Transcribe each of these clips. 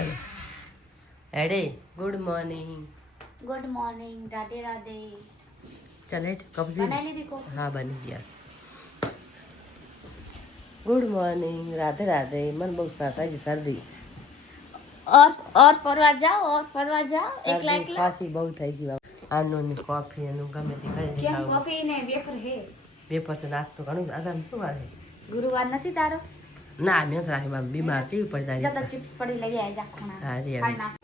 ચાલો એડે good morning good morning Radhe Radhe चल हेठ कप बनाई ली थी को हाँ बनी जी यार गुड मॉर्निंग राधे राधे मन बहुत साता जी सर्दी और परवा जाओ एकला सर्दी एकला खांसी बहुत થઈ ગઈ આનો ની કોફી એનું ગમે તે કરે છે કેમ ખાવું કોફી ને વેફર હે વેફર છે નાસ્તો ઘણું આધાર શું વારે ગુરુવાર નથી તારો ના મેં તો રાખી બીમાર કેવી પડી જતો જાય ચિપ્સ પડી લઈ આવી જા ખૂણા હા રે ખાઈ આવી નાખ.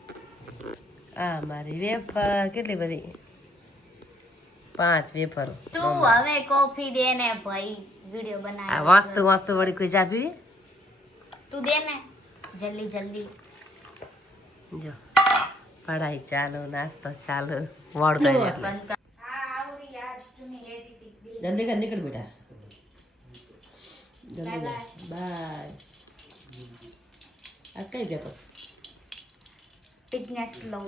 આ મારી વેફર કેટલી બધી 5 વેફરો તું હવે કોફી દે ને ભાઈ वीडियो આ बनाए વાસ્તુ વાસ્તુ વળી કોઈ ચા પીવી तू दे ने जल्दी जल्दी જો પढ़ाई ચાલો નાસ્તો ચાલો વોડ કરી એટલે बंद कर हां आवरी यार तूने ये दी थी જલ્દી કર નીકળ બેટા જલ્દી Bye બાય આ કઈ પેપર टिकनेस लो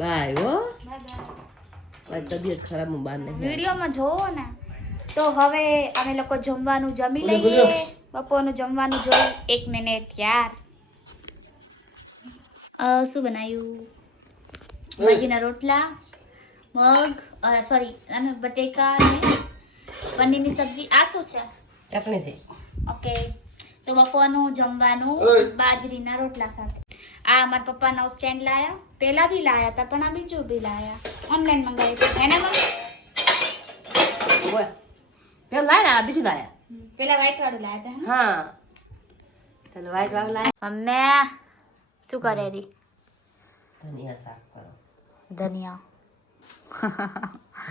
બાય હો बाय बाय મારી તબિયત ખરાબ હું બહાર નહીં વિડીયોમાં જોવો ને તો હવે અમે લોકો જમવાનું જમી લઈએ બપોરનું જમવાનું જોઈ 1 મિનિટ યાર શું બનાવ્યું બાજીના રોટલા મગ સોરી અને બટેકા ને પનીરની સબ્જી આ શું છે ચટણી છે ઓકે તો બપોરનું જમવાનું બાજરીના રોટલા સાથે આ મારા પપ્પા નવો સ્ટેન્ડ લાયા પહેલા બી લાયા હતા પણ આ બીજું બી લાયા ઓનલાઈન મંગાવ્યું એને ઓય પેલા લાય ને બીજું લાયા પેલા વ્હાઈટ વાળું લાયા હતા હા ચાલો વાઈટ વાળું લાયા મમ્મી શું કરે રી ધનિયા સાફ કરો ધનિયા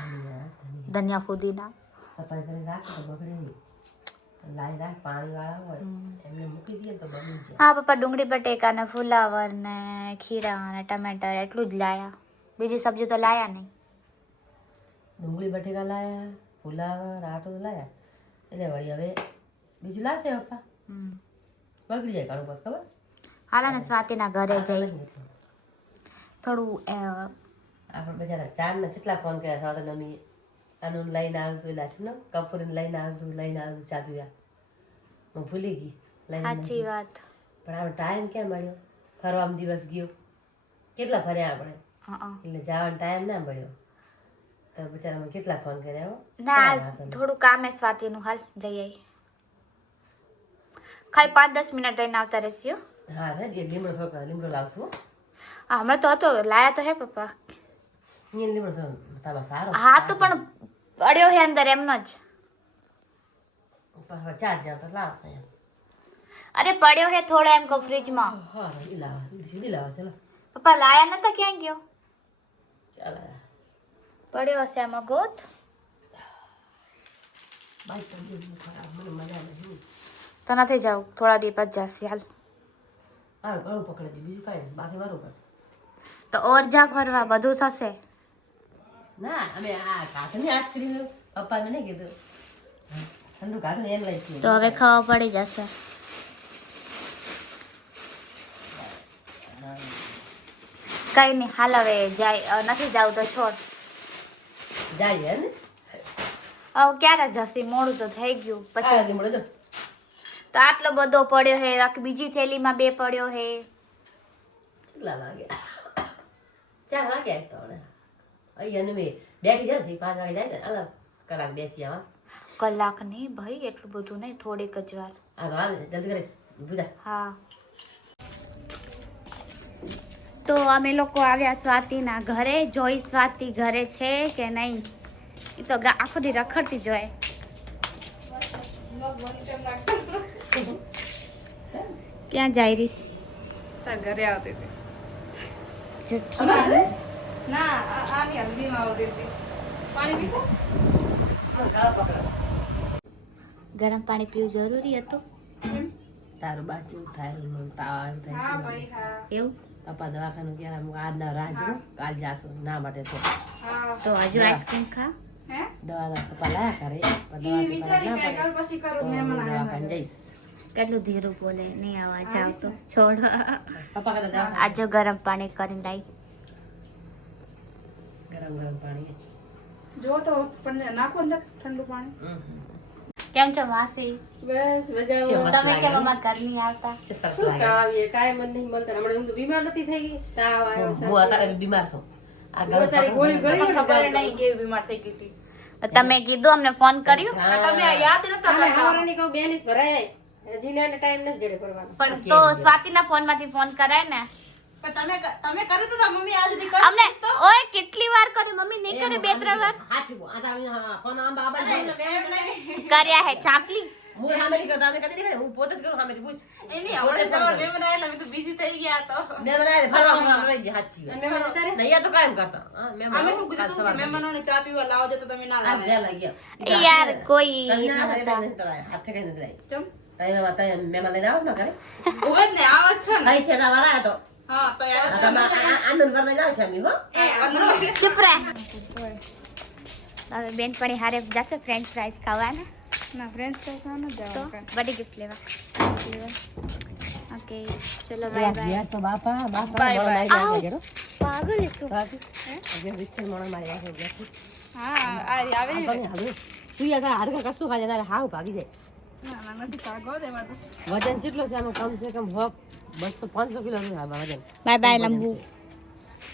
ધનિયા ધનિયા પુદીના સફાઈ કરી રાખો તો બગડે નહીં લાઈ રાખ પાણી વાળા હોય એમને મૂકી દઈએ તો બગડી જાય હા પપ્પા ડુંગળી બટેકા ને ફુલાવર ને ખીરા ને ટમેટર એટલું જ લાયા બીજી સબ્જી તો લાયા નહીં ડુંગળી બટેકા લાયા ફુલાવર આટો તો લાયા એટલે વળી હવે બીજું લાશે પપ્પા બગડી જાય કાળું બસ ખબર હાલા ને સ્વાતિના ઘરે જઈ નહીં એટલું. થોડું આપણે બજારા ચાંદને કેટલા ફોન કર્યા હતા તો મમ્મી આનું લઈને આવજો એટલે છે ને કપૂરીને લઈને આવજો ચા પીવા હું ભૂલી ગઈ લઈને સાચી વાત પણ આપણો ટાઈમ ક્યાં મળ્યો ફરવામાં દિવસ ગયો કેટલા ફર્યા આપણે એટલે જવાનો ટાઈમ ના મળ્યો તો બચારામાં કેટલા ફોન કર્યા હો ના થોડું કામ હે સ્વાતિનું હાલ જઈ આવી ખાલી 5-10 મિનિટ રહીને આવતા રહેશી હો હા રે એ લીમડો લાવશું હો. હમણાં તો હતો લાયા તો હે પપ્પા અહીંયા લીમડો તાબા સારો હા તો પણ પડ્યો હે અંદર એમનો જ ચાર જાવ તો લાવશે એમ અરે પડ્યો હે થોડો એમ કો ફ્રીજમાં હા એ લાવા સીધી લાવા ચલો પપ્પા લાયા નતા ક્યાં ગયો ચાલો પડ્યો હશે આમાં ગોત બાય તબિયત ખરાબ મને મજા નથી તો નથી જાવ થોડા દી પછી જશે હાલ હા ગળું પકડી દે બીજું કાંઈ નહીં બાકી વારું કરશે તો ઓર જા ફરવા બધું થશે ના અમે આ કાકની આઈસ્ક્રીમ પપ્પાને નહીં કીધું ઠંડુ કાકને એમ લઈ છીએ તો હવે ખાવા પડી જશે કઈ નહીં હાલ હવે જાય નથી જાવ તો છોડ જાય ને હવે ક્યારે જશે મોડું તો થઈ ગયું પછી પછી લીમડો જો તો આટલો બધો પડ્યો હે બાકી બીજી થેલીમાં 2 પડ્યો હે કેટલા વાગ્યા 4 વાગ્યા તો હવે અહીંયા મેં બેઠી છે ને 5 વાગે જાય ને અલગ કલાક બેસી આવા કલાક નહીં ભાઈ એટલું બધું નહીં થોડીક જ વાર આ તો હાલ જલ્દી કરે બુધા હા તો અમે લોકો આવ્યા સ્વાતિના ઘરે જોઈ સ્વાતિ ઘરે છે કે નહીં એ તો આખો દી રખડતી જોઈએ ક્યાં જાય રહી તાર ઘરે આવતી હતી જુઠ્ઠી બેન. ના આની હલ્દીમાં આવતી હતી પાણી પીશો ગરમ પાણી પીવું જરૂરી હતું તારું બાચું થાય તાવ હા થાય ભાઈ હા એવું પપ્પા દવાખાનું ક્યારે અમુક આજના રાહ જો કાલ જાશો ના માટે તો હા તો હજુ આઈસ્ક્રીમ ખા હે દવા પપ્પા લાયા કરે પણ ઈ દવા વિચારી ના કે પડે કાલ પછી તો કરું હું મહેમાન આવ્યા દવાખાને જઈશ કેટલું ધીરું બોલે નહીં આવાજ આવતો છોડ પપ્પા કહેતા દવાખાને આજે ગરમ પાણી કરીને લાવી ગરમ ગરમ પાણી જો તો પણ નાખો અંદર ઠંડુ પાણી કેમ છો માસી? બસ મજામાં. મસ્ત તમે લાગે કેમ ને? અમારા ઘર નહીં આવતા? જે સરસ શું લાગે. કાવીએ ટાઈમ જ નહીં મળતો હમણાં હું તો બીમાર નથી થઈ ગઈ તાવ આવ્યો હું અત્યારે બીમાર છું. આ હું તારી ગોળી ગળી ગળું ખબર નહીં કેવી બીમાર થઈ ગઈ હતી. તમે કીધું અમને ફોન કર્યો તમે આ યાદ નતા અને કરતા. હવારની કહું બેનીસ ભરાય જીલાને ટાઈમ નથી જડે પડવાનો પણ તો સ્વાતિના ફોન માંથી ફોન કરાય ને. પણ તમે કર્યું તો તા મમ્મી આજ દી અમને ઓય કેટલી વાર કર્યું મમ્મી નહીં કરે 2-3 વાર હાચું. આ તો આ ફોન આમ બાબા જોઈને. કર્યા હે ચાપલી. હું સામેથી કરતો, અમે કદી નહીં કરે. હું પોતે જ કરું સામેથી. પૂછ. એની આવડે તમારા મહેમાન આયેલા મેં તો બીજી થઈ ગયા તો. મેં બનાવે ફરવા રહી ગઈ સાચી વાત. અને મેં જતા રહ્યા નહીં, આ તો કાયમ કરતા. હા, મેં અમે શું કીધું તું કે મહેમાનોને ચા પીવા લાવજો તો તમે ના લાવ્યા. લે લઈ ગયા. યાર કોઈ તમને આ નહોતા. હાથે નથી લાવ્યા. હાથે કઈ નથી લાવી. ચમ તમે મહેમાન લઈને આવો ને ઘરે. ઉભો જ ને આવા જ છો ને. કઈ છે તમારા આ તો. હા તો યાર આ તમે આનંદ પર લઈને આવશે અમી, હો. ચૂપ રહે. હવે બેનપણી હારે જશે ફ્રેન્ચ ફ્રાઈઝ ખાવાના ના ફ્રેન્ડ્સ ખાવાનું તો બડી ગિફ્ટ લેવા ઓકે ચલો બાય બાય તો બાપા Bye, bye. પાગલ છે શું હા આ આવે ને. કશું ખાજે ના હાવ ભાગી જાય. ના નથી કાગો દેવા તો. વજન કેટલો છે આમાં? કમ સે કમ 200-500 કિલો છે આ વજન. બાય બાય લંબુ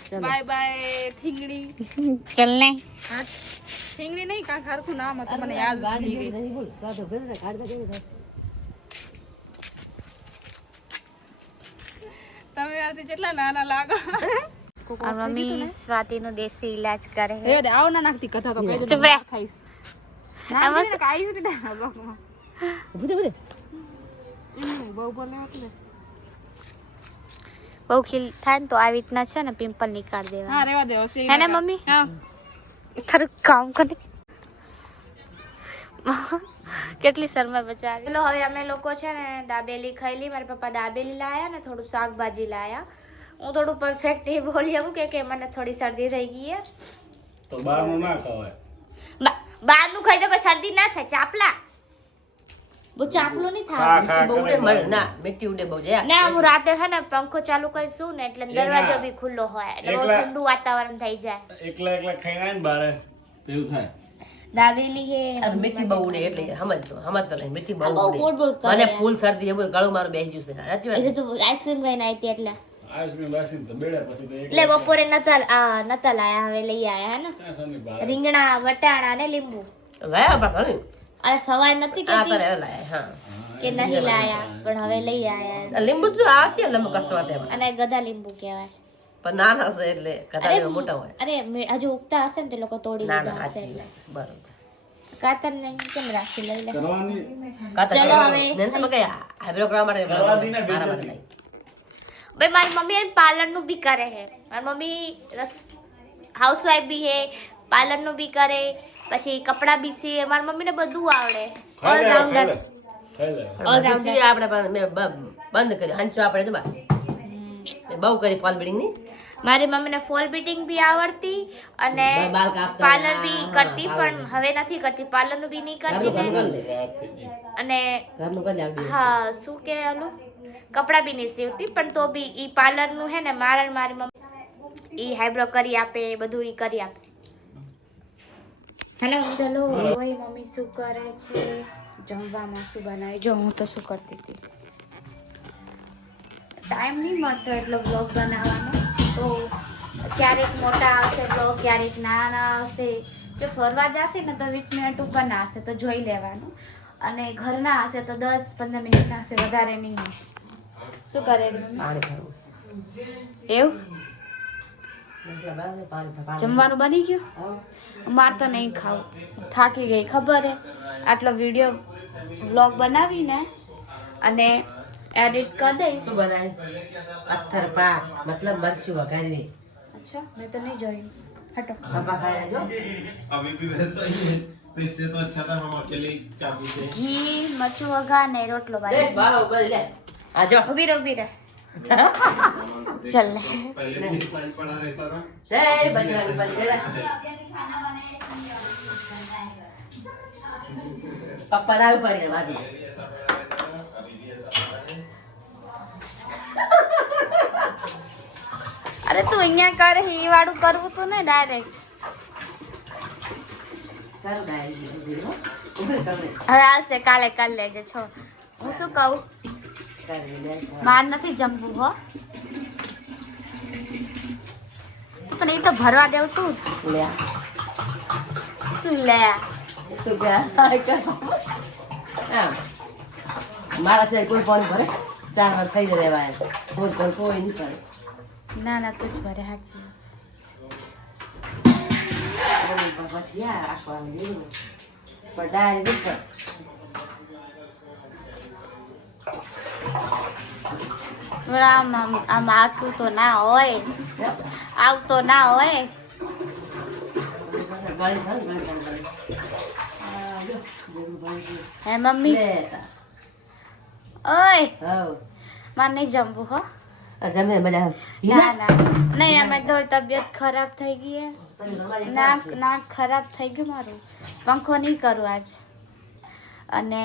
ચલો. બાય બાય ઠીંગડી. ચલ ને હા ઠીંગડી નહીં કાંક હરખું નામ હતું મને યાદ ગાડી ભૂલી ગઈ. નહીં ભૂલ. સાદો ઘરે ને કાઢતા કેવી થાય? તમે આથી કેટલા નાના લાગો. આ મમ્મી સ્વાતિનો દેશી ઈલાજ કરે છે રે દે આવ ના નાખતી કથા તો કહી દે. ચૂપ રહે. ખાઈશ. આ ના મસ્ત- મને કાઈ જ નથી બ્લોગમાં. ઊભી થા, ઊભી થા. બહુ બોલે એટલે. બહુ ખીલ થાય ને તો આવી રીતના છે ને પિમ્પલ નીકાળ દેવા હા રેવા દે ઓસી. હે ને મમ્મી હા તારું કામ કરે કેટલી શરમા બચારી. ચલો હવે અમે લોકો છે ને દાબેલી ખાઈ લી. મારા પપ્પા દાબેલી લાયા ને થોડું શાકભાજી લાયા. હું થોડું પરફેક્ટ એ બોલી શકું કે મને થોડી શરદી થઈ ગઈ છે. તો બહારનું ના ખવાય. બહારનું ખાઈ તો કોઈ શરદી ના થાય. ચાપલા બહુ ચાપલું નહીં થાય. ખા બહુ ઉડે મળે. ના, મીઠી ઉડે બહુ જાય. ના હું રાતે છે ને પંખો ચાલુ કરી શું ને એટલે દરવાજો બી ખુલ્લો હોય એટલે બહુ એકલા- ઠંડુ વાતાવરણ થઈ જાય. એકલા ખાઈને આવે ને બારે તેવું થાય. દાબેલી હે આ મીઠી બહુ ઉડે એટલે સમજતો નહીં. મીઠી બહુ બહુ ઉડે. બોલ બોલ કરે. મને ફૂલ શરદી એવું ગળું મારું બેસી ગયું છે. સાચી વાત. એટલે તો આઈસ્ક્રીમ ખાઈને આવી હતી એટલે આઈસ્ક્રીમ લાસીને તો બેડા પછી તો એટલે બપોરે નતા લાયા હવે લઈ આયા હે ને ક્યાં સામે બહાર રીંગણા વટાણા ને લીંબુ. લાયા બાપા ઘણી. અરે સવાર નથી આ કહેતી તારે લાયા. હા. કે નહીં લાયા પણ હવે લઈ આયા આ લીંબુ તો આ છે લંબુ કસવા તેમાં. અને ગધા લીંબુ કહેવાય. પણ નાના છે એટલે કદાચ એવા મોટા હોય. અરે હજુ ઉગતા હશે ને તે લોકો તોડી ના ના લીધા હશે સાચી એટલે વાત. બરોબર. કાતર નહીં કેમ રાખી લઈ લે. કરવાની કાતર ચલો કરવા. હવે. નેન્સી કઈ આઈબ્રો કરવા માટે કરવા દી ને મારા માટે બેજતી. લાવી. ભાઈ મારી મમ્મી પાર્લર નું બી કરે છે. મારી મમ્મી હાઉસવાઈફ બી હે, પાર્લર નું બી કરે, પછી કપડા બી સીએ. મારી મમ્મીને બધું આવડે. ઓલરાઉન્ડર. ખાઈ લે. પણ હજી આપણે પણ મેં બંધ કર્યું. હાંચો આપણે જો બા. મેં બહુ કરી ફોલ બિલ્ડિંગ ની. મારી મમ્મીને ફોલ બીટિંગ બી આવડતી અને બાલ કાપતા. પાર્લર બી હા, કરતી હા, પણ હવે નથી કરતી. પાર્લર નું બી નહીં કરતી ઘરનું ને. કરી લે. રાત થઈ ગઈ. અને ઘરનું કરી લે આવડી. હા શું કે ઓલું કપડા બી નહીં સીવતી પણ તો બી ઈ પાર્લર નું હે ને મારી મમ્મી ઈ હાઈબ્રો કરી આપે બધું ઈ કરી આપે. હેલો ચલો ભાઈ મમ્મી શું કરે છે જમવામાં શું બનાવી. જો હું તો શું કરતી હતી ટાઈમ નહીં મળતો એટલો બ્લોગ બનાવવાનો તો ક્યારેક મોટા આવશે બ્લોગ ક્યારેક નાના આવશે. જો ફરવા જશે ને તો 20 મિનિટ ઉપર ના હશે તો જોઈ લેવાનું અને ઘરના હશે તો 10-15 મિનિટ ના હશે વધારે નહીં. શું કરે પાણી ભરવું છે. એવું પાણી જમવાનું બની ગયું. માર તો નહીં ખાવું થાકી ગઈ ખબર હે આટલો વિડીયો વ્લોગ બનાવીને અને એડિટ કરી દઈશ. શું બનાય? પથ્થર પાક મતલબ મરચું વઘારી. અચ્છા મેં તો નહીં જોયું. હટો પપ્પા ખાઈ લેજો. अभी भी वैसा ही है तो इससे तो अच्छा था हम अकेले ही क्या पूछे ઘી મરચું વઘાર ને રોટલો દેખ બાજુ. બાળો ઉભરી લે. આ જો. ઊભી રહે ચલ લે. पहले भी साइड पड़ा रहता था જય બજરંગ બલી લે. પપ્પા ના પડી ને બાજુ. અરે તું અહીંયા કરે ઈ વાળું કરવું તું ને ડાયરેક્ટ. સારું ડાયરી દીધું. ઊભી કરી હવે આવશે કાલે કરી લેજે છો. હું શું કહું, માર નથી જમવું હો, પણ એ તો ભરવા દેવું તું લે શું લે. શું કે આમ મારા સિવાય કોઈ પાણી ભરે 4 વાર થઈ જાય એવા કોઈ પણ કોઈ નહીં કરે. ના ના તું જ ભરે હાચી. પછી યાર રાખવાનું જેવું પણ ડાયરી ઉપર આમ આટલું તો ના હોય, આવતો ના હોય. હે મમ્મી ઓય મારે નહીં જમવું હો. જમે બધા ના ના નહીં, અમે થોડી તબિયત ખરાબ થઈ ગઈ હે, નાક ખરાબ થઈ ગયું મારું, પંખો નહીં કરું આજ. અને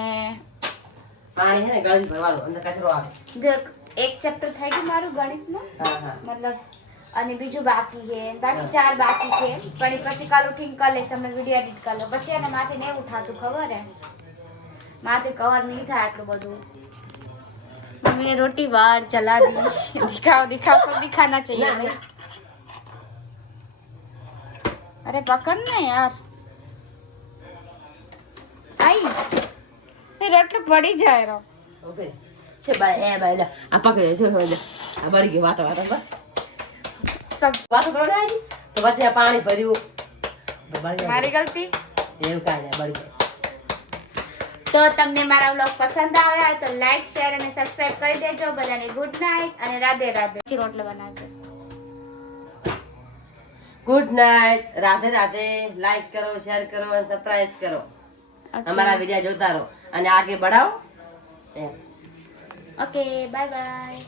પાણી છે ને ગળી ભરવાનું અંદર કચરો આવે. જો એક ચેપ્ટર થઈ ગયું મારું ગણિતનું, હા હા મતલબ, અને બીજું બાકી છે, બાકી 4 બાકી છે. પણ એ પછી કાલ ઉઠીને કરી લઈશ, તમે વિડીયો એડિટ કરી લો. પછી એને માથે નહીં ઉઠાતું, ખબર હે માથે કવર નહીં થાય આટલું બધું. મમ્મી રોટી बाहर चला दी. दिखाओ सब दिखाना चाहिए भाई. अरे पकड़ ना यार, आई ये रोटलो पड़ी जाए रो. ઓકે છે બાય એ બાય લે આ પકડે છે હવે લે આ બળી ગઈ વાતો વાતો બસ सब વાતો કરો ને તો પછી આ પાણી ભર્યું તો બળી જાય. मारी गलती. એવું કાંઈ નહીં બળી જાય. તો તમને મારા વ્લોગ પસંદ આવ્યા હોય તો લાઈક શેર અને સબસ્ક્રાઇબ કરી દેજો. બધાને ગુડ નાઇટ અને રાધે રાધે. રોટલો બનાવજો. Good night, Radhe Radhe. Like કરો, શેર કરો અને સબસ્ક્રાઇબ કરો. અમારા વિડિયો જોતા રહો અને આગે બઢાઓ. Okay bye bye.